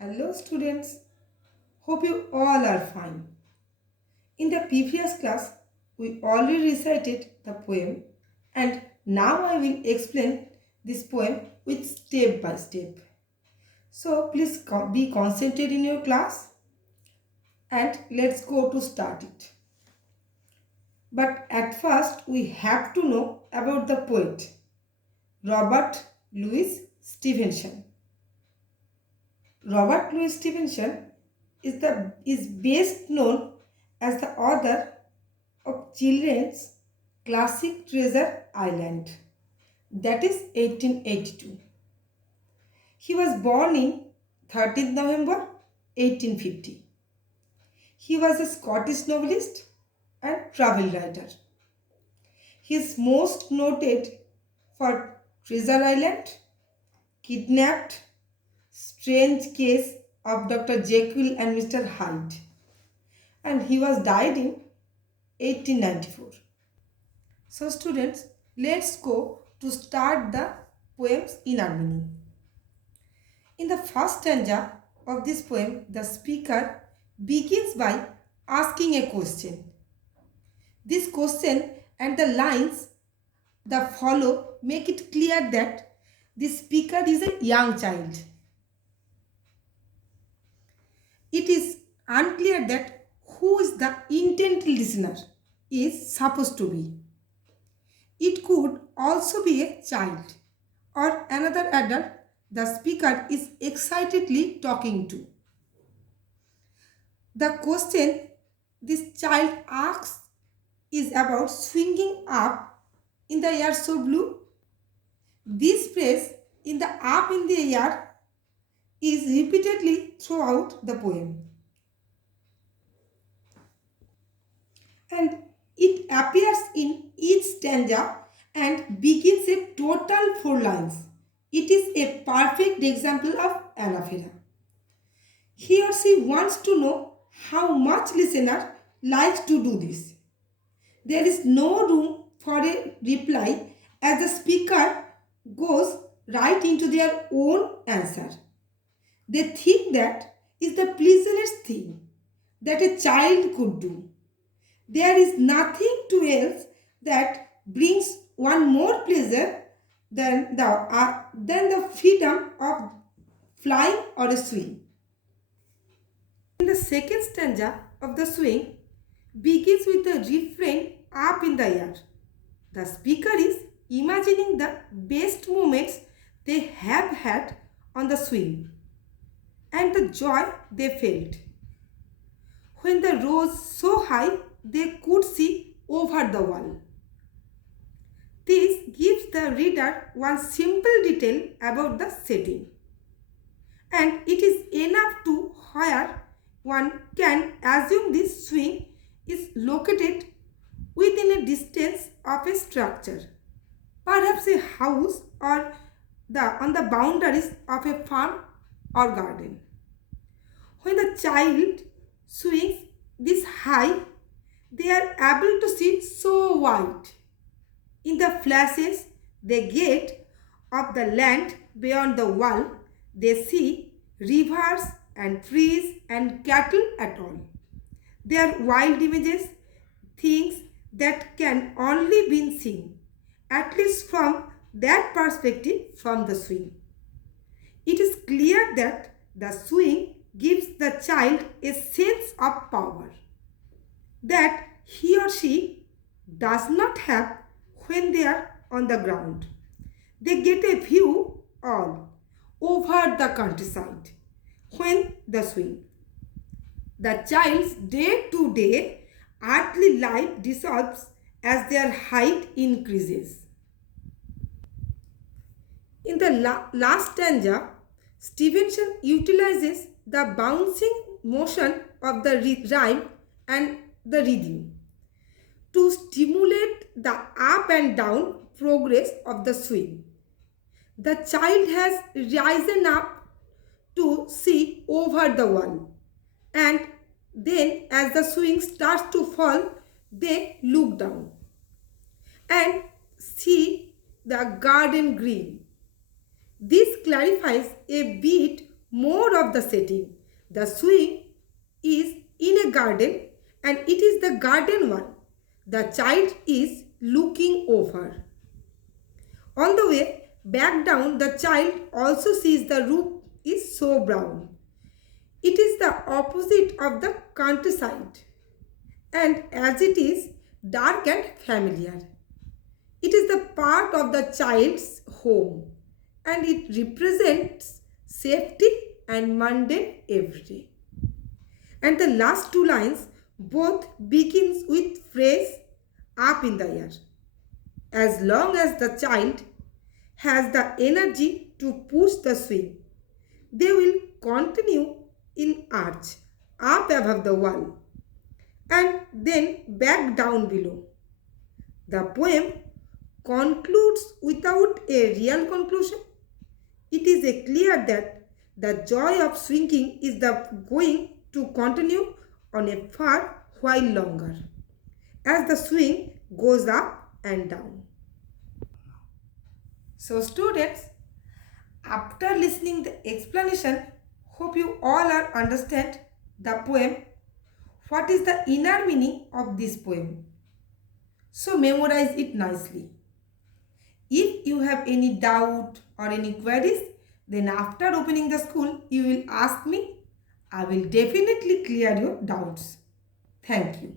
Hello students, hope you all are fine. In the previous class, we already recited the poem and now I will explain this poem with step by step. So please be concentrated in your class and let's go to start it. But at first we have to know about the poet Robert Louis Stevenson. Robert Louis Stevenson is best known as the author of children's classic Treasure Island, that is 1882. He was born in 13th November 1850. He was a Scottish novelist and travel writer. He is most noted for Treasure Island, Kidnapped, Strange Case of Dr. Jekyll and Mr. Hyde, and he was died in 1894. So students, let's go to start the poem's inner meaning. In the first stanza of this poem, the speaker begins by asking a question. This question and the lines that follow make it clear that the speaker is a young child. It is unclear that who is the intended listener is supposed to be. It could also be a child or another adult the speaker is excitedly talking to. The question this child asks is about swinging up in the air so blue. This phrase in the up in the air is repeatedly throughout the poem. And it appears in each stanza and begins a total 4 lines. It is a perfect example of anaphora. He or she wants to know how much listener likes to do this. There is no room for a reply as the speaker goes right into their own answer. They think that is the pleasantest thing that a child could do. There is nothing else that brings one more pleasure than the freedom of flying or a swing. In the second stanza of the swing begins with the refrain up in the air. The speaker is imagining the best moments they have had on the swing and the joy they felt when the rose so high they could see over the wall. This gives the reader one simple detail about the setting, and it is enough to where one can assume this swing is located within a distance of a structure, perhaps a house or on the boundaries of a farm or garden. When the child swings this high, they are able to see so wide. In the flashes they get of the land beyond the wall, they see rivers and trees and cattle at all. They are wild images, things that can only be seen, at least from that perspective from the swing. It is clear that the swing gives the child a sense of power that he or she does not have when they are on the ground. They get a view all over the countryside when they swing. The child's day-to-day earthly life dissolves as their height increases. In the last stanza, Stevenson utilizes the bouncing motion of the rhyme and the rhythm to stimulate the up and down progress of the swing. The child has risen up to see over the wall, and then as the swing starts to fall, they look down and see the garden green. This clarifies a bit More of the setting. The swing is in a garden and it is the garden one. The child is looking over. On the way back down, the child also sees the roof is so brown. It is the opposite of the countryside, and as it is dark and familiar. It is the part of the child's home and it represents safety and mundane every day. And the last two lines both begins with phrase up in the air. As long as the child has the energy to push the swing, they will continue in arch up above the wall and then back down below. The poem concludes without a real conclusion. It is a clear that the joy of swinging is the going to continue on a far while longer as the swing goes up and down. So students, after listening the explanation, hope you all are understand the poem. What is the inner meaning of this poem? So memorize it nicely. If you have any doubt or any queries, then after opening the school, you will ask me. I will definitely clear your doubts. Thank you.